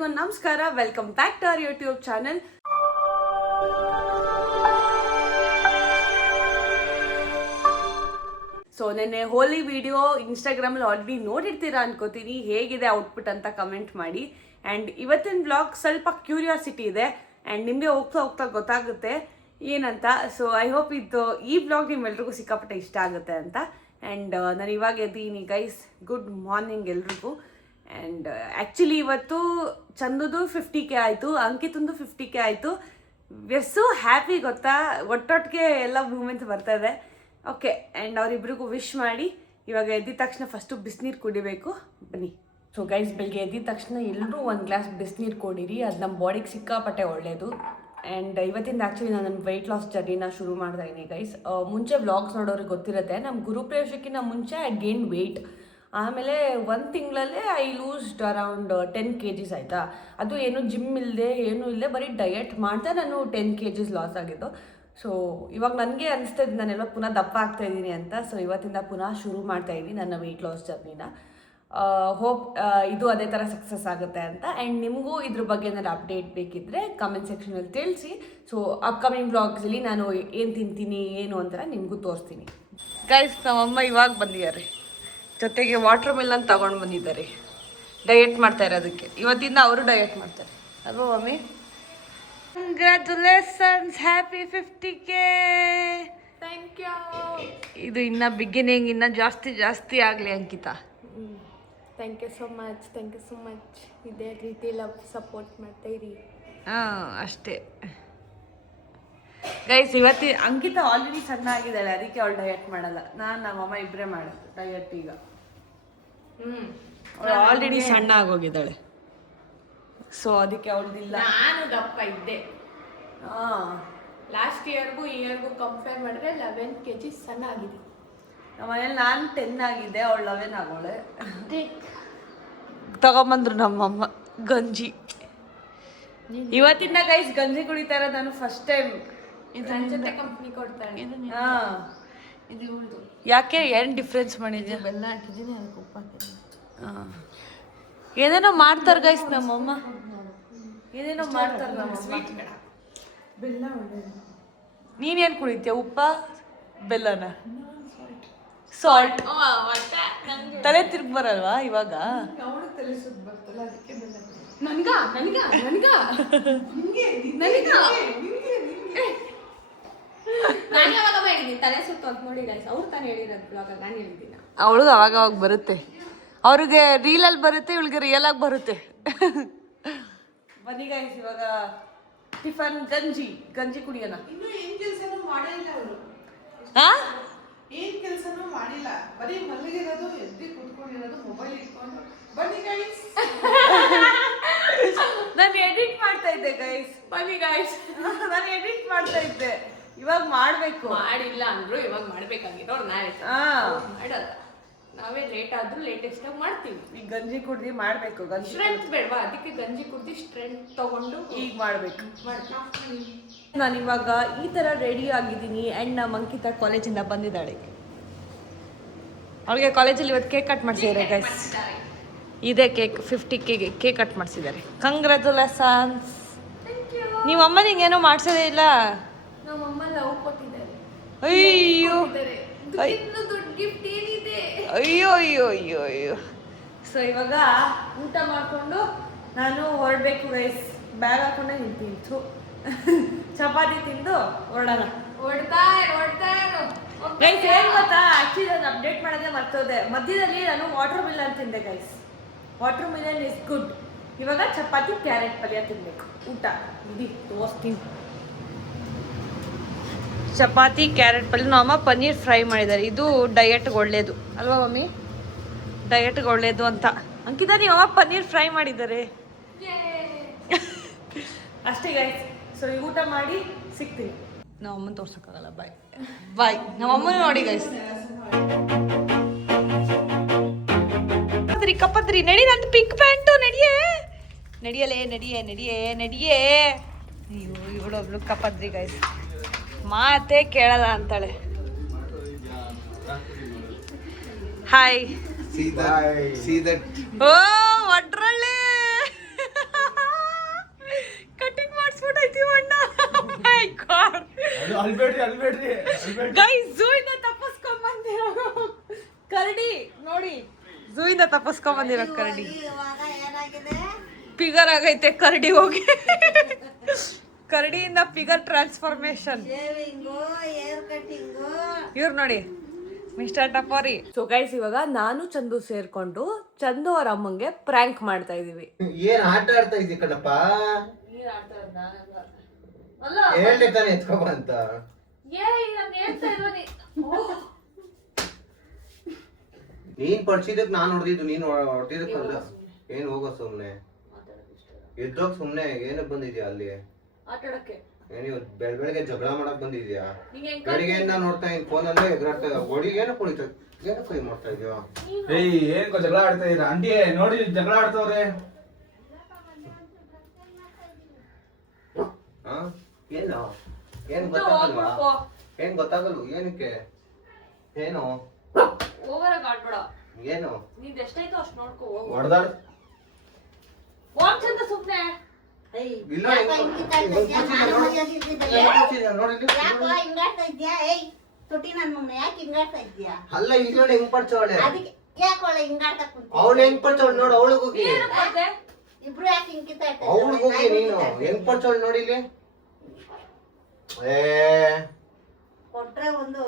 ಎಲ್ರಿಗೂ ನಮಸ್ಕಾರ. Welcome back to our YouTube channel. So ನೆನ್ನೆ ಹೋಲಿ ವಿಡಿಯೋ ಇನ್ಸ್ಟಾಗ್ರಾಮಲ್ಲಿ ಆಲ್ರೆಡಿ ನೋಡಿರ್ತೀರಾ ಅನ್ಕೋತೀನಿ. ಹೇಗಿದೆ ಔಟ್ಪುಟ್ ಅಂತ ಕಮೆಂಟ್ ಮಾಡಿ. ಆ್ಯಂಡ್ ಇವತ್ತಿನ ವ್ಲಾಗ್ ಸ್ವಲ್ಪ ಕ್ಯೂರಿಯಾಸಿಟಿ ಇದೆ ಆ್ಯಂಡ್ ನಿಮಗೆ ಹೋಗ್ತಾ ಹೋಗ್ತಾ ಗೊತ್ತಾಗುತ್ತೆ ಏನಂತ. ಸೊ ಐ ಹೋಪ್ ಈ ವ್ಲಾಗ್ ನಿಮ್ಮೆಲ್ರಿಗೂ ಸಿಕ್ಕಾಪಟ್ಟೆ ಇಷ್ಟ ಆಗುತ್ತೆ ಅಂತ. ಆ್ಯಂಡ್ ನಾನು ಇವಾಗ ಎದ್ದೀನಿ ಗೈಸ್. ಗುಡ್ ಮಾರ್ನಿಂಗ್ ಎಲ್ರಿಗೂ. ಆ್ಯಂಡ್ ಆ್ಯಕ್ಚುಲಿ ಇವತ್ತು ಚಂದುದು 50K ಆಯಿತು, ಅಂಕಿತಂದು 50K ಆಯಿತು. ವಿ ಆರ್ ಸೋ ಹ್ಯಾಪಿ ಗೊತ್ತಾ. ಒಟ್ಟೊಟ್ಟಿಗೆ ಎಲ್ಲ ಮೂಮೆಂಟ್ಸ್ ಬರ್ತಾ ಇದೆ. ಓಕೆ, ಆ್ಯಂಡ್ ಅವರಿಬ್ರಿಗೂ ವಿಶ್ ಮಾಡಿ ಇವಾಗ ಎದ್ದಿದ ತಕ್ಷಣ ಫಸ್ಟು ಬಿಸಿನೀರು ಕುಡಿಬೇಕು. ಬನ್ನಿ. ಸೊ ಗೈಸ್, ಬೆಳಿಗ್ಗೆ ಎದ್ದಿದ ತಕ್ಷಣ ಎಲ್ಲರೂ ಒಂದು ಗ್ಲಾಸ್ ಬಿಸಿನೀರು ಕೊಡಿರಿ. ಅದು ನಮ್ಮ ಬಾಡಿಗೆ ಸಿಕ್ಕಾಪಟ್ಟೆ ಒಳ್ಳೆಯದು. ಆ್ಯಂಡ್ ಇವತ್ತಿಂದ ಆ್ಯಕ್ಚುಲಿ ನಾನು ನನ್ನ ವೆಯ್ಟ್ ಲಾಸ್ ಜರ್ನಿನ ಶುರು ಮಾಡ್ತಾ ಇದ್ದೀನಿ ಗೈಸ್. ಮುಂಚೆ ವ್ಲಾಗ್ಸ್ ನೋಡೋರಿಗೆ ಗೊತ್ತಿರುತ್ತೆ, ನಮ್ಮ ಗುರುಪ್ರವೇಶಕ್ಕಿಂತ ಮುಂಚೆ ಐ ಗೇನ್ ವೆಯ್ಟ್. ಆಮೇಲೆ 1 ತಿಂಗಳಲ್ಲೇ ಐ ಲೂಸ್ಡ್ ಅರೌಂಡ್ 10 kgs ಆಯಿತಾ. ಅದು ಏನು ಜಿಮ್ ಇಲ್ಲದೆ ಏನೂ ಇಲ್ಲದೆ ಬರೀ ಡಯಟ್ ಮಾಡ್ತಾ ನಾನು 10 kgs ಲಾಸ್ ಆಗಿದ್ದು. ಸೊ ಇವಾಗ ನನಗೆ ಅನಿಸ್ತಾ ಇದ್ದು ನಾನೆಲ್ಲ ಪುನಃ ದಪ್ಪ ಆಗ್ತಾಯಿದ್ದೀನಿ ಅಂತ. ಸೊ ಇವತ್ತಿಂದ ಪುನಃ ಶುರು ಮಾಡ್ತಾಯಿದ್ದೀನಿ ನನ್ನ ವೆಯ್ಟ್ ಲಾಸ್ ಜರ್ನಿನ. ಹೋಪ್ ಇದು ಅದೇ ಥರ ಸಕ್ಸಸ್ ಆಗುತ್ತೆ ಅಂತ. ಆ್ಯಂಡ್ ನಿಮಗೂ ಇದ್ರ ಬಗ್ಗೆ ಏನಾದ್ರು ಅಪ್ಡೇಟ್ ಬೇಕಿದ್ದರೆ ಕಮೆಂಟ್ ಸೆಕ್ಷನಲ್ಲಿ ತಿಳಿಸಿ. ಸೊ ಅಪ್ಕಮಿಂಗ್ ವ್ಲಾಗ್ಸಲ್ಲಿ ನಾನು ಏನು ತಿಂತೀನಿ ಏನು ಅಂತ ನಿಮಗೂ ತೋರಿಸ್ತೀನಿ ಗೈಸ್. ನಮ್ಮಮ್ಮ ಇವಾಗ ಬಂದಿದ್ದಾರೆ, ಜೊತೆಗೆ ವಾಟರ್ ಮೆಲನ್ ತಗೊಂಡು ಬಂದಿದ್ದಾರೆ. ಡಯಟ್ ಮಾಡ್ತಾ ಇರೋದಕ್ಕೆ ಇವತ್ತಿಂದ ಅವರು ಡಯಟ್ ಮಾಡ್ತಾರೆ ಅಲ್ವಾ mummy? Congratulations, happy 50K. Thank you. ಇದು ಇನ್ನು ಬಿಗಿನಿಂಗ್, ಇನ್ನು ಜಾಸ್ತಿ ಆಗಲಿ Ankita. Thank you so much, thank you so much. ಇದೇ ರೀತಿ ಲವ್ ಸಪೋರ್ಟ್ ಮಾಡ್ತಾ ಇರಿ. ಹಾಂ, ಅಷ್ಟೇ ಗೈಸ್. ಅಂಕಿತಾ ಆಲ್ರೆಡಿ ಸಣ್ಣ ಆಗಿದ್ದಾಳೆ, ಅದಕ್ಕೆ ಅವಳು ಡಯಟ್ ಮಾಡಲ್ಲ. ನಮ್ಮಮ್ಮ ಇಬ್ಬರೇ ಮಾಡೋದು ಡಯಟ್. ಈಗ ಅವಳು ಆಲ್ರೆಡಿ ಸಣ್ಣ ಆಗೋಗಿದ್ದಾಳೆ, ಸೊ ಅದಕ್ಕೆ ಅವಳದಿಲ್ಲ. ನಾನು ದಪ್ಪ ಇದ್ದೆ. ಲಾಸ್ಟ್ ಇಯರ್ಗೂ ಈ ಇಯರ್ಗೂ ಕಂಪೇರ್ ಮಾಡಿದ್ರೆ 11 kg ಸಣ್ಣ ಆಗಿದೆ. ನಮ್ಮ ಮನೇಲಿ ನಾನು 10 ಆಗಿದ್ದೆ, ಅವಳು 11 ಆಗೋಳೆ. ತಗೊಂಬಂದ್ರು ನಮ್ಮಮ್ಮ ಗಂಜಿ. ಇವತ್ತಿಂದ ಗೈಸ್ ಗಂಜಿ ಕುಡಿತಾ ಇರೋದು ನಾನು ಫಸ್ಟ್ ಟೈಮ್. ನನ್ನ ಜೊತೆ ಕಂಪ್ನಿ ಕೊಡ್ತಾಳೆ. ಇದು ಯಾಕೆ ಏನು ಡಿಫ್ರೆನ್ಸ್ ಮಾಡಿದ್ಯಾ? ಬೆಲ್ಲ ಹಾಕಿದ್ದೀನಿ, ಅದಕ್ಕೆ ಉಪ್ಪು ಹಾಕಿದ್ದೀನಿ. ಏನೇನೋ ಮಾಡ್ತಾರೆ ಗೈಸ್ ನಮ್ಮಮ್ಮ, ಏನೇನೋ ಮಾಡ್ತಾರೆ ನಮ್ಮಮ್ಮ. ಬೆಲ್ಲ ಒಳ್ಳೆಯದು. ನೀನೇನು ಕುಡಿತೀಯ, ಉಪ್ಪ ಬೆಲ್ಲನ? ಸಾಲ್ಟ್. ತಲೆ ತಿರ್ಗಿ ಬರಲ್ವಾ ಇವಾಗ? ತಲೆ ಸುತ್ತ ಬರ್ತಲ್ಲ, ಅದಕ್ಕೆ ಬೆಲ್ಲ. ನಾನು ಯಾವಾಗ ಮಾಡಿದ್ದೀನಿ ತಲೆ ಸುತ್ತ ಅಂತ ನೋಡಿ ಗೈಸ್. ಅವ್ರು ತಾನೇ ಹೇಳಿರೋದು ಬ್ಲಾಗ್, ನಾನು ಹೇಳಿದ್ದೀನಿ. ಅವಳಿಗೆ ಅವಾಗ ಬರುತ್ತೆ, ಅವ್ರಿಗೆ ರೀಲಲ್ಲಿ ಬರುತ್ತೆ, ಇವಳಿಗೆ ರಿಯಲ್ ಆಗಿ ಬರುತ್ತೆ. ಬನ್ನಿ ಗೈಸ್, ಇವಾಗ ಟಿಫನ್ ಗಂಜಿ ಕುಡಿಯೋಣ. ಇನ್ನು ಏನ್ ಕೆಲಸನೂ ಮಾಡಿಲ್ಲ ಅವರು. ಏನ್ ಕೆಲಸನೂ ಮಾಡಿಲ್ಲ, ಬರೀ ಮಲಗಿರೋದು, ಎದ್ದಿ ಕುತ್ಕೊಂಡಿರೋದು, ಮೊಬೈಲ್ ಇಟ್ಕೊಂಡು. ಬನ್ನಿ ಗೈಸ್. ನಾನು ಎಡಿಟ್ ಮಾಡ್ತಾ ಇದ್ದೆ ಗೈಸ್. ಬನ್ನಿ ಗೈಸ್, ನಾನು ಎಡಿಟ್ ಮಾಡ್ತಾ ಇದ್ದೆ. ಇವಾಗ ಮಾಡ್ಬೇಕು. ಮಾಡಿಲ್ಲ ಅಂದ್ರು ಇವಾಗ ಮಾಡ್ಬೇಕಾಗಿತ್ತು. ಅವ್ರು ಮಾಡಲ್ಲ, ನಾವೇ ಲೇಟ್ ಆದ್ರೂ ಲೇಟೆಸ್ಟ್ ಆಗಿ ಮಾಡ್ತೀವಿ. ಈಗ ಗಂಜಿ ಕುಡ್ದು ಮಾಡ್ಬೇಕು. ಗಂಜಿ ಸ್ಟ್ರೆಂತ್ ಬೇಡವಾ, ಅದಕ್ಕೆ ಗಂಜಿ ಕುಡ್ದು ಸ್ಟ್ರೆಂತ್ ತಗೊಂಡು ಈಗ ಮಾಡ್ಬೇಕು. ಮಾಡ್ತೀವಿ. ನಾನು ಇವಾಗ ಈ ಥರ ರೆಡಿ ಆಗಿದ್ದೀನಿ. ಆ್ಯಂಡ್ ನಮ್ಮ ಅಂಕಿತಾ ಕಾಲೇಜಿಂದ ಬಂದಿದ್ದಾಳೆ. ಅವಳಿಗೆ ಕಾಲೇಜಲ್ಲಿ ಇವತ್ತು ಕೇಕ್ ಕಟ್ ಮಾಡಿಸಿದ್ದಾರೆ ಗೈಸ್. ಇದೇ ಕೇಕ್ 50K ಕೇಕ್ ಕಟ್ ಮಾಡಿಸಿದ್ದಾರೆ. ಕಂಗ್ರ್ಯಾಚುಲೇಷನ್ಸ್. ನಿಮ್ಮ ಅಮ್ಮ ನಿಂಗೇನೋ ಮಾಡಿಸೋದೇ ಇಲ್ಲ? ನಮ್ಮಮ್ಮ ಲವ್ ಕೊಟ್ಟಿದ್ದಾರೆ. ಅಯ್ಯೋ ದೊಡ್ಡ ಗಿಫ್ಟ್ ಏನಿದೆ? ಅಯ್ಯೋ. ಸೊ ಇವಾಗ ಊಟ ಮಾಡಿಕೊಂಡು ನಾನು ಹೊರಡಬೇಕು ಗೈಸ್. ಬ್ಯಾಗ್ ಹಾಕೊಂಡೆ ನಿಂತಿತ್ತು. ಚಪಾತಿ ತಿಂದು ಹೊರಡೋಣ. ಹೊಡ್ತಾ ಇರು ಗೈಸ್. ಏನು ಗೊತ್ತಾ, ಆ್ಯಕ್ಚುಲಿ ನಾನು ಅಪ್ಡೇಟ್ ಮಾಡೋದೇ ಮರ್ತೋದೆ. ಮಧ್ಯದಲ್ಲಿ ನಾನು ವಾಟರ್ ಮಿಲನ್ ತಿಂದೆ guys. Water Milan is good. ಇವಾಗ ಚಪಾತಿ ಕ್ಯಾರೆಟ್ ಪಲ್ಯ ತಿನ್ಬೇಕು. ಊಟ ಇದು ತೋರಿಸ್ತೀನಿ. ಚಪಾತಿ ಕ್ಯಾರೆಟ್ ಪಲ್ಯ. ನಮ್ಮ ಪನ್ನೀರ್ ಫ್ರೈ ಮಾಡಿದ್ದಾರೆ. ಇದು ಡಯಟ್ಗೆ ಒಳ್ಳೇದು ಅಲ್ವಾ ಮಮ್ಮಿ? ಡಯಟ್ಗೆ ಒಳ್ಳೇದು ಅಂತ. ಅಂಕಿತಾ, ನೀವು ಅಮ್ಮ ಪನ್ನೀರ್ ಫ್ರೈ ಮಾಡಿದ್ದಾರೆ. ಅಷ್ಟೇ ಗೈಸ್. ಸೊ ಈ ಊಟ ಮಾಡಿ ಸಿಗ್ತೀನಿ. ನಮ್ಮ ಅಮ್ಮನ ತೋರ್ಸೋಕ್ಕಾಗಲ್ಲ. ಬಾಯ್. ನಮ್ಮ ಅಮ್ಮನ ನೋಡಿ ಗೈಸ್. ಕಪ್ಪದ್ರಿ ನಡಿ, ನಂದು ಪಿಂಕ್ ಪ್ಯಾಂಟು. ನಡಿಯೇ. ಅಯ್ಯೋ, ಇವಳೊಬ್ಳು ಕಪ್ಪದ್ರಿ ಗೈಸ್, ಮಾತೇ ಕೇಳಲ್ಲ ಅಂತಾಳೆ. ಹಾಯ್. See that. ಓ ಒಡ್ರಳ್ಳಿ. ಅಲ್ಬೇಡ್ರಿ ಗೈಸ್ ಝೂಯಿಂದ ತಪ್ಪಿಸ್ಕೊಂಡ್ ಬಂದಿರೋ ಕರಡಿ ನೋಡಿ, ಝೂಯಿಂದ ತಪ್ಪಿಸ್ಕೊಂಡ್ ಬಂದಿರೋ ಕರಡಿ ಫಿಗರ್ ಆಗೈತೆ ಕರಡಿ ಹೋಗಿ. ಕರಡಿಯಿಂದ ಫಿಗರ್ ಟ್ರಾನ್ಸ್ಫಾರ್ಮೇಶನ್. ಇವ್ರು ನೋಡಿ ಮಿಸ್ಟರ್ ಟಪೋರಿ. ಸೊ ಗೈಸ್ ಇವಾಗ ನಾನು ಚಂದು ಸೇರ್ಕೊಂಡು ಚಂದು ಅವ್ರ ಅಮ್ಮಂಗೆ ಪ್ರ್ಯಾಂಕ್ ಮಾಡ್ತಾ ಇದೀವಿ. ಏನ್ ಆಟ ಆಡ್ತಾ ಇದ್ದಿ ಕಣಪ್ಪ? ಹೇಳ್ದೆ ತಾನೆ ಎತ್ಕೊಬ ಅಂತ. ನೀನ್ ಪಡ್ಸಿದಕ್ ನಾನ್ ಹೊಡೆದಿದ್ದು, ನೀನ್ ಹೊಡೆದಿದ್ದಕ್ಕಲ್ಲ. ಏನ್ ಹೋಗೋ ಸುಮ್ನೆ ಎದ್ದೋಗ್ ಸುಮ್ನೆ. ಏನಕ್ ಬಂದಿದ್ಯಾ ಅಲ್ಲಿ? ಏನಿವ್ ಬೆಳಗ್ಗೆ ಜಗಳ ಮಾಡಕ್ ಬಂದಿದ್ಯಾ? ಬೆಳಿಗ್ಗೆಯಿಂದ ನೋಡ್ತಾ ಇನ್ ಫೋನಲ್ಲೇ ಎಗರಾಡ್ತಾ ಹೊಡಿ. ಏನಕ್ ಕುಣಿತ, ಏನಕ್ ಕೈ ಮಾಡ್ತಾ ಇದೀಯೋ? ಏಯ್ ಏನ್ ಜಗಳ ಆಡ್ತಾ ಇದೀರ ಆಂಟಿ? ನೋಡಿ ಜಗಳ ಆಡ್ತವ್ರೆ. ಏನು ಏನ್ ಗೊತ್ತಾಗಲ್ವಾ? ಏನ್ ಗೊತ್ತಾಗಲ್ವ? ಏನಕ್ಕೆ? ಏನು ಓವರಾಗಿ ಆಡ್ಬೇಡ. ಏನು ನಿಂದ ಎಷ್ಟಾಯ್ತು ಅಷ್ಟು ನೋಡ್ಕೋ. ಹೊಡೆದಾಡ್ ಚಂದ ಸುಮ್ನೆ. ಇಲ್ಲ ಅಲ್ಲ ಈಗ ನೋಡಿ ಹೆಂಗ್ ಪಡ್ಸವಳೆ. ಅವಳು ಹೆಂಗ್ ಪಡ್ಸವಳು ನೋಡು. ಅವಳಿಗೆ ಹೋಗಿ ಅವಳಿಗೆ ಹೋಗಿ ನೀನು ಹೆಂಗ್ ಪಡ್ಸವಳು ನೋಡಿ ಇಲ್ಲಿ. ಕೊಟ್ರೆ ಒಂದು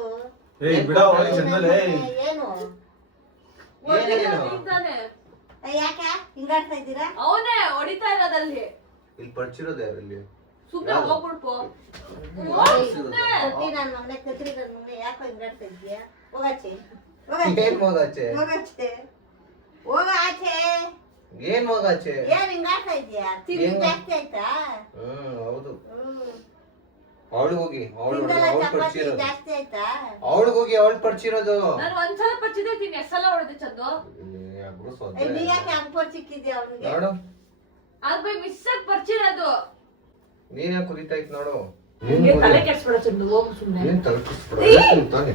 ಏಯ್ ಬಿಡ ಹೋಗಿ ಚಂದಲೆ. ಏನು ಯಾಕೆ ಹಿಂಗಾಡ್ತಾ ಇದ್ದೀರಾ? ಅವನೇ ಹೊಡಿತಾ ಇರೋದಲ್ಲಿ. ಇಲ್ಲಿ ಪಡ್ಸಿರೋದು ಯಾರಲ್ಲಿ? ಸುಮ್ನೆ ಹೋಗ್ಬಿಡ್ಪೋ. ಕೊಟ್ಟಿ ನನ್ನ ಮಗನೇ ಕತ್ರಿ ನನ್ನ ಮಗನೇ ಯಾಕೋ ಹಿಂಗಾಡ್ತಾ ಇದ್ದೀಯಾ? ಹೋಗಾಚೆ ಏನ್ ಮಗಾಚೆ? ಹೋಗಾಚೆ ಹೋಗ ಆಚೆ. ಏನ್ ಮಗಾಚೆ? ಏನ್ ಹಿಂಗಾಡ್ತಾ ಇದ್ದೀಯಾ? ತಿಂಡಿ ಜಾಸ್ತಿ ಆಯ್ತಾ? ಹೌದು. ಅವಳಿಗೆ ಹೋಗಿ ಅವಳು ಚಪಾತಿ ಪಡ್ಸಿರೋದು. ಜಾಸ್ತಿ ಆಯ್ತಾ? ಅವಳಿಗೆ ಹೋಗಿ ಅವಳು ಪಡ್ಸಿರೋದು. ನಾನು ಒಂದ್ಸಲ ಪಚ್ಚಿದೆ, ನೀನ್ ಎಷ್ಟೆಲ್ಲ ಹೊಡೆದೆ ಚಂದು. ನೀ ಯಾಕೆ ಹಂಗ್ ಸಿಕ್ಕಿದ್ಯಾ ಅವ್ನಿಗೆ? ನೋಡು ಅದ್ ಬೈ ಮಿಸ್ ಆಗಿ ಪರ್ಚಿರೋದು. ನೀನ್ ಯಾಕೆ ಕುರಿತಾ ಇತ್ತು ನೋಡು. ತಲೆ ಕೆಡ್ಸ್ಬೇಡ ಚಂದು, ಹೋಗು ಸುಮ್ನೆ. ಏನ್ ತಲುಪಿಸ್ಬಿಡ ತಾನೆ.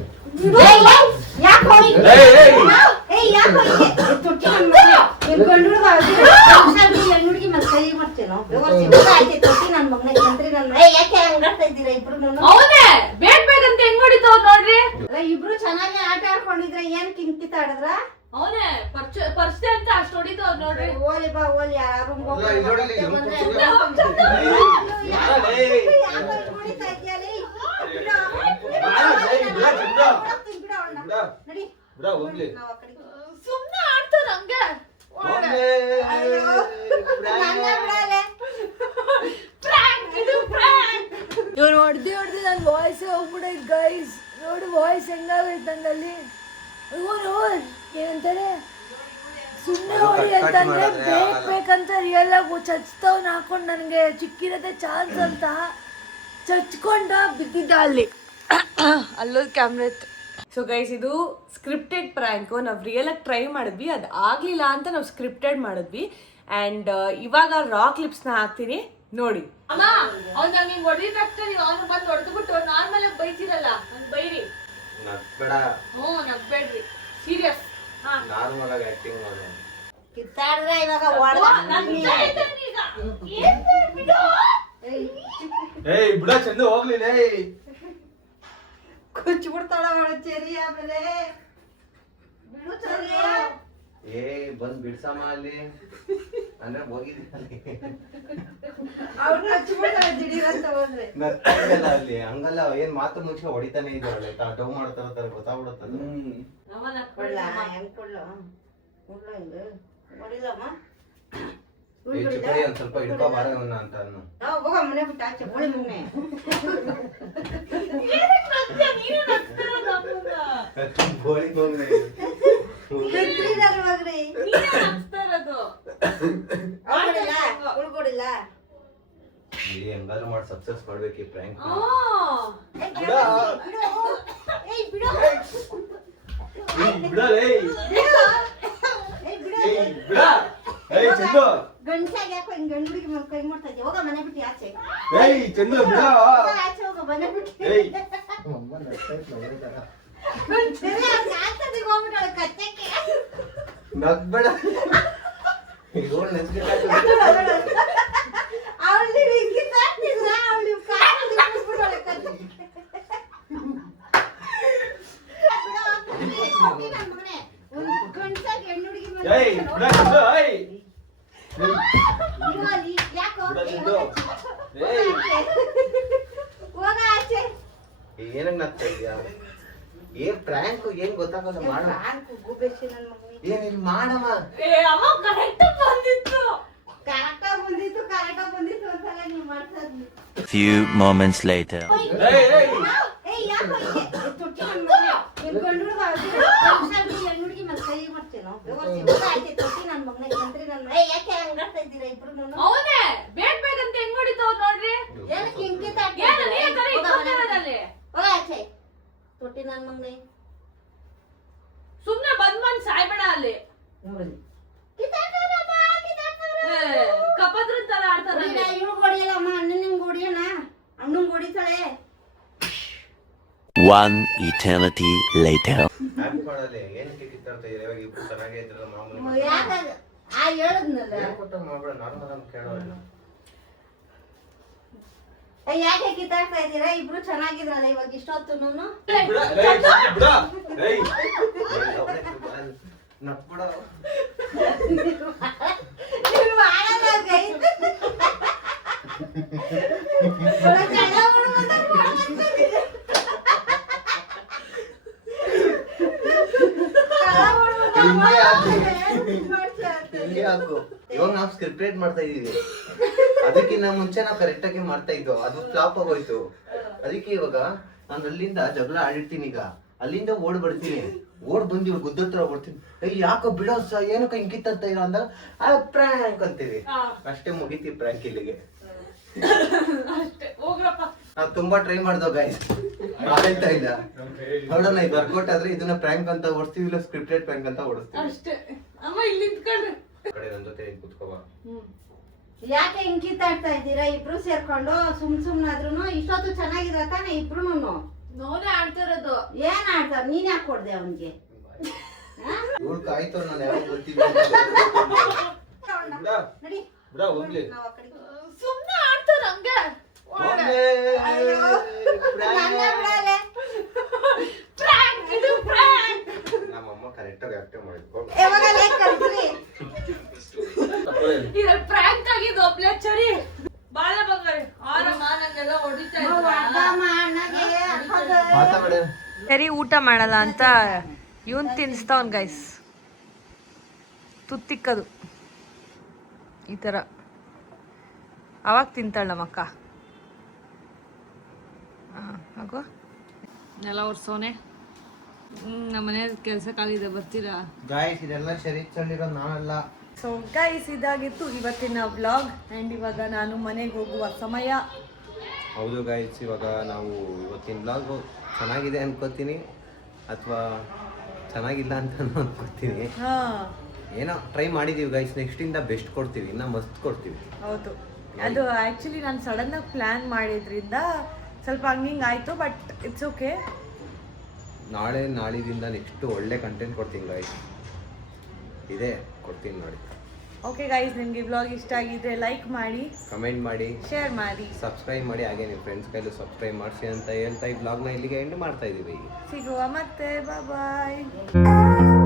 ಯಾಕೋ ಯಾಕೋ ತುಟ್ಟಿ ಹುಡುಗಿ ಮತ್ತೆ ಕೈ ಮಾಡ್ತೇನೋ ತೊಟ್ಟಿ ನನ್ನ ಮಗನ ಚಂದ್ರಿ ನನ್ನ ಯಾಕೆ ಹಂಗಾಡ್ತಾ ಇದ್ದೀರಾ ಇಬ್ರು? ಅವನೇ ಬೇಕಂತ ಹೆಂಗ್ ಹೊಡಿತಾವ್ ನೋಡ್ರಿ. ಇಬ್ರು ಚೆನ್ನಾಗಿ ಆಟ ಆಡ್ಕೊಂಡಿದ್ರೆ ಏನ್ ಕಿಂಕಿತಾಡಿದ್ರ? ಅವನೇ ಪರ್ಸ್ತೆ ಅಂತ ಅಷ್ಟು ಹೊಡಿತಾವ್ ನೋಡ್ರಿ. ಓಲಿ ಬಾ ಓಲಿ ಯಾರು ಸುಮ್ನೆ ಆಡ್ತಾರ ಹಂಗೆ. ಇವ್ರು ಹೊಡ್ದಿ ನನ್ ವಾಯ್ಸ್ ಹೋಗ್ಬಿಡೈತ್ ಗೈಸ್. ನೋಡಿ ವಾಯ್ಸ್ ಹೆಂಗಾಗೈತೆ ನಂದಲ್ಲಿ. ಏನಂತಾರೆ ಸುಮ್ಮನೆ ಹೊಡಿ ಅಂತಂದ್ರೆ ಬೇಕಂತ ರಿಯಲ್ ಆಗಿ ಚಚ್ತವ್ನ ಹಾಕೊಂಡು ನನಗೆ ಚಿಕ್ಕಿರತ್ತೆ ಚಾನ್ಸ್ ಅಂತ ಚಚ್ಕೊಂಡ ಬಿದ್ದಿದ್ದ ಅಲ್ಲಿ. ಅಲ್ಲೊಂದು ಕ್ಯಾಮ್ರಾ ಇತ್ತು. ಸೊ ಗೈಸ್ ಇದು ಸ್ಕ್ರಿಪ್ಟೆಡ್ ಪ್ರ್ಯಾಂಕು. ನಾವು ರಿಯಲ್ ಆಗಿ ಟ್ರೈ ಮಾಡಿದ್ವಿ, ಅದು ಆಗಲಿಲ್ಲ ಅಂತ ನಾವು ಸ್ಕ್ರಿಪ್ಟೆಡ್ ಮಾಡಿದ್ವಿ. ಆ್ಯಂಡ್ ಇವಾಗ ರಾ ಕ್ಲಿಪ್ಸ್ನ ಹಾಕ್ತೀನಿ ನೋಡಿ. ಅಮ್ಮ ಅವ್ನ ನೀನ್ ಹೊಡೆದ ತಕ್ಷಣ ನೀವು ಅವ್ನು ಬಂದು ಹೊಡೆದ್ಬಿಟ್ಟು ನಾರ್ಮಲ್ ಆಗಿ ಬೈತಿರಲ್ಲ, ನಂಗೆ ಬೈರಿ. ನಗ್ಬೇಡ. ನಗ್ಬೇಡ್ರಿ, ಸೀರಿಯಸ್. ನಾರ್ಮಲ್ ಆಗಿ ಆಕ್ಟಿಂಗ್ ಮಾಡು. ಕಿತ್ತಾಡ್ರ ಇವಾಗ ಏಯ್ ಬಿಡ ಚಂದ ಹೋಗ್ಲಿಲ್ಲ. ಕುಚ್ಚು ಬಿಡ್ತಾಳ ಚೆರಿ. ಆಮೇಲೆ ಬಿಡು ಚೆರಿ. ಬಂದ್ ಬಿಡ್ಸಮ್ಮ ಅಲ್ಲಿ ಅಂದ್ರೆ ಹೋಗಿದ್ದೀನಿ ಅವ್ರು ಹಚ್ಚಿ ಬಿಡ್ತಾಳೆ ದಿಢೀರಂತ ಹೋದ್ರೆ. ಅಲ್ಲಿ ಹಂಗಲ್ಲ, ಏನ್ ಮಾತು ಮುಂಚೆ ಹೊಡಿತಾನೆ ಇದ್ದಾಳೆ. ಡವ್ ಮಾಡ್ತಾರ ಗೊತ್ತಾಗ್ಬಿಡುತ್ತದ. ಕೊಡ್ಲ ಹೆಂಗ್ ಕೊಡ್ಲ ಕೊಡ್ಲ ಹಿಂಗ ಹೊಡಿಲಮ್ಮ. ಒಂದ್ ಸ್ವಲ್ಪ ಹಿಡ್ಕೊ ಬಾರವನ್ನ ಅಂತ ಅನ್ನು. ಹೋಗ ಮನೆ ಬಿಟ್ಟು ಆಚೆ ಬೋಳಿ ಮನೆ. ಬೋಳಿ ಹೋಗ್ರಿ. ಉಳ್ಕೊಡಿಲ್ಲ ಹೆಂಗಾದ್ರು ಮಾಡಿ ಸಕ್ಸಸ್ ಮಾಡ್ಬೇಕು ಈ ಪ್ರ್ಯಾಂಕ್. ಗಂಟಾಗ ಯಾಕೋ ಹಿಂಗ್ ಗಂಡುಡಿಗೆ ಕೈ ಮಾಡ್ತಾ ಇದ್ದೆ. ಹೋಗ ಮನೆ ಬಿಟ್ಟು ಆಚೆ. ಚಂದ ಬಿಡ ಆಚೆ ಹೋಗ ಮನೆ ಬಿಟ್ಟು. ನಗ್ಬೇಡ. ಏನಕ್ಕೆ ನಗ್ತಾ ಇದ್ಯಾ? ಏನ್ ಪ್ರಾಂಕ್ ಏನ್ ಗೊತ್ತಾಗಲ್ಲ ಮಾಡ ಏನ್ ಇಲ್ಲಿ ಮಾಡವ Few moments later. ಹೌದೇ ಬೇಕ್ ಬೇಕಂತ ಹೆಂಗ್ ಹೊಡಿತಾವ್ ನೋಡ್ರಿ. ಸುಮ್ನೆ ಬಂದ್ ಸಾಯ್ಬೇಡ ಅಲ್ಲಿ. ಕಪದ್ರಂತಲ್ಲ ಆಡ್ತಾರ. One eternity later. ಹ್ಯಾಪಿ ಮಾಡಲ್ಲ ಏನಕ್ಕೆ ಕಿತ್ತಾಡ್ತಾ ಇದೀರ? ಇವಾಗ ಇಬ್ರು ಚೆನ್ನಾಗೇ ಇದ್ರಲ್ಲ ಮಾಮೂಲಿ. ಏನ್ ಕೊಟ್ಟ ಮಾಡ್ಬೇಡ ನಾರ್ಮಲ್ ಅಂತ ಕೇಳೋಲ್ಲ. ಯಾಕೆ ಕಿತ್ತಾಡ್ತಾ ಇದ್ದೀರಾ? ಇಬ್ರು ಚೆನ್ನಾಗಿದ್ರಲ್ಲ ಇವಾಗ ಇಷ್ಟೊತ್ತು ನಕ್ಬಿಡ ಹಿಂಗೆ ಹಾಕು. ಇವಾಗ ನಾವು ಸ್ಕ್ರಿಪ್ಟೆಡ್ ಮಾಡ್ತಾ ಇದೀವಿ. ಅದಕ್ಕಿಂತ ಮುಂಚೆ ನಾವು ಕರೆಕ್ಟ್ ಆಗಿ ಮಾಡ್ತಾ ಇದ್ದೋ, ಅದು ಫ್ಲಾಪ್ ಆಗೋಯ್ತು. ಅದಕ್ಕೆ ಇವಾಗ ನಾನು ಅಲ್ಲಿಂದ ಜಗಳ ಆಡಿರ್ತೀನಿ. ಈಗ ಅಲ್ಲಿಂದ ಓಡ್ ಬರ್ತೀನಿ, ಓಡ್ ಬಂದು ಇವ್ರು ಗುದ್ದತ್ರ ಬರ್ತೀನಿ. ಯಾಕೋ ಬಿಡೋ ಏನಕ್ಕ ಹಿಂಗ್ ಕಿತ್ತ ಇಲ್ಲ ಅಂದಾಗ ಪ್ರ್ಯಾಂಕ್ ಅಂತೀವಿ. ಅಷ್ಟೇ ಮುಗಿತಿ ಪ್ರ್ಯಾಂಕ್ ಇಲ್ಲಿಗೆ. ನಾವ್ ತುಂಬಾ ಟ್ರೈ ಮಾಡ್ದೋ ಗಾಯ್ಸ್, ಆಯ್ತಾ ಇಲ್ಲ. ನೋಡೋಣ ಇದು ವರ್ಕೌಟ್ ಆದ್ರೆ ಇದನ್ನ ಪ್ರ್ಯಾಂಕ್ ಅಂತ ಓಡಿಸ್ತೀವಿ, ಇಲ್ಲ ಸ್ಕ್ರಿಪ್ಟೆಡ್ ಪ್ರ್ಯಾಂಕ್ ಅಂತ ಓಡಿಸ್ತೀವಿ. ಅಷ್ಟೇ. ಅಮ್ಮ ಇಲ್ಲಿ ನಿಂತ್ಕೊಳ್ರಿ. ಕಡೆ ನನ್ನ ಜೊತೆ ಕುತ್ಕೋಬಾ. ಯಾಕೆ ಹಿಂಗ್ ಕಿತ್ತಾಡ್ತಾ ಇದ್ದೀರಾ? ಇಬ್ರು ಸೇರ್ಕೊಂಡು ಸುಮ್ನಾದ್ರೂ ಇಷ್ಟೊತ್ತು ಚೆನ್ನಾಗಿದ್ರ ತಾನೆ ಇಬ್ರುನು? ನೋನೇ ಆಡ್ತಿರೋದು. ಏನ್ ಆಡ್ತಾರ? ನೀನ್ ಯಾಕೆ ಕೊಡ್ದೆ ಅವನ್ಗೆ? ಇವಳು ಕಾಯ್ತು ನಾನು ಯಾವಾಗ ಗೊತ್ತಿಲ್ಲ. ನಡಿ ಬಿಡ ಹೋಗ್ಲಿ. ಸುಮ್ನೆ ಆಡ್ತಾರ ಹಂಗೆ. ಪ್ರಾಂಕ್ ಇದು ಪ್ರಾಂಕ್. ನಮ್ಮಮ್ಮ ಕರೆಕ್ಟ್ ಆಗಿ ಆಕ್ಟ್ ಮಾಡಿದ್ರು. ಇದು ಪ್ರಾಂಕ್ ಆಗಿದ್ದು ಒಬ್ಳೆ ಚರಿ. ಬಾಳ ಬಂಗಾರಿ ಆರ ಮಾನಂಗೆಲ್ಲ ಹೊಡಿತಾ ಮಾತಾಡ. ಸರಿ ಊಟ ಮಾಡಲ್ಲ ಅಂತ ಇವನ್ ತಿನ್ಸ್ತಾವನ್ ಗೈಸ್. ತುತ್ತಿಕ್ಕದು ಈ ಥರ ಅವಾಗ ತಿಂತಾಳ ನಮ್ಮಕ್ಕ. ಹಾಗೋ ನೆಲ ಒರ್ಸೋನೆ. ನಮ್ಮ ಮನೆ ಕೆಲಸ ಕಾಲಿದೆ, ಬರ್ತೀರಾ? ಗಾಯ್ಸ್ ಇದೆಲ್ಲ ಶರೀರದಲ್ಲಿರೋ ನಾನಲ್ಲ. ಸೊ ಗೈಸ್ ಇದಾಗಿತ್ತು ಇವತ್ತಿನ ವ್ಲಾಗ್. ಆ್ಯಂಡ್ ಇವಾಗ ನಾನು ಮನೆಗೆ ಹೋಗುವ ಸಮಯ. ಹೌದು ಗಾಯ್ಸ್, ಇವಾಗ ನಾವು ಇವತ್ತಿನ ವ್ಲಾಗು ಚೆನ್ನಾಗಿದೆ ಅನ್ಕೋತೀನಿ, ಅಥವಾ ಚೆನ್ನಾಗಿಲ್ಲ ಅಂತ ಅನ್ಕೋತೀನಿ. ಏನೋ ಟ್ರೈ ಮಾಡಿದೀವಿ ಗೈಸ್. ನೆಕ್ಸ್ಟಿಂದ ಬೆಸ್ಟ್ ಕೊಡ್ತೀವಿ, ಇನ್ನ ಮಸ್ತ್ ಕೊಡ್ತೀವಿ. ಹೌದು, ಅದು ಆ್ಯಕ್ಚುಲಿ ನಾನು ಸಡನ್ನಾಗಿ ಪ್ಲ್ಯಾನ್ ಮಾಡಿದ್ರಿಂದ ಸ್ವಲ್ಪ ಹಂಗಿಂಗ್ ಆಯಿತು, ಬಟ್ ಇಟ್ಸ್ ಓಕೆ. ನಾಳೆ ನಾಳಿದಿಂದ ನೆಕ್ಸ್ಟ್ ಒಳ್ಳೆ ಕಂಟೆಂಟ್ ಕೊಡ್ತೀನಿ ಗೈಸ್. ಇದೇ ಕೊಡ್ತೀನಿ ನೋಡಿ. ಓಕೆ ಗೈಸ್, ನಿಮಗೆ ವ್ಲಾಗ್ ಇಷ್ಟ ಆಗಿದ್ರೆ ಲೈಕ್ ಮಾಡಿ, ಕಮೆಂಟ್ ಮಾಡಿ, ಶೇರ್ ಮಾಡಿ, ಸಬ್ಸ್ಕ್ರೈಬ್ ಮಾಡಿ. ಹಾಗೆ ನಿಮ್ಮ ಫ್ರೆಂಡ್ಸ್ ಕೈಲೂ ಸಬ್ಸ್ಕ್ರೈಬ್ ಮಾಡಿಸಿ ಅಂತ ಹೇಳ್ತಾ ಈ ವ್ಲಾಗ್ನ ಇಲ್ಲಿಗೆ ಎಂಡ್ ಮಾಡ್ತಾ ಇದ್ದೀವಿ. ಸಿಗುವ ಮತ್ತೆ, ಬಾಯ್.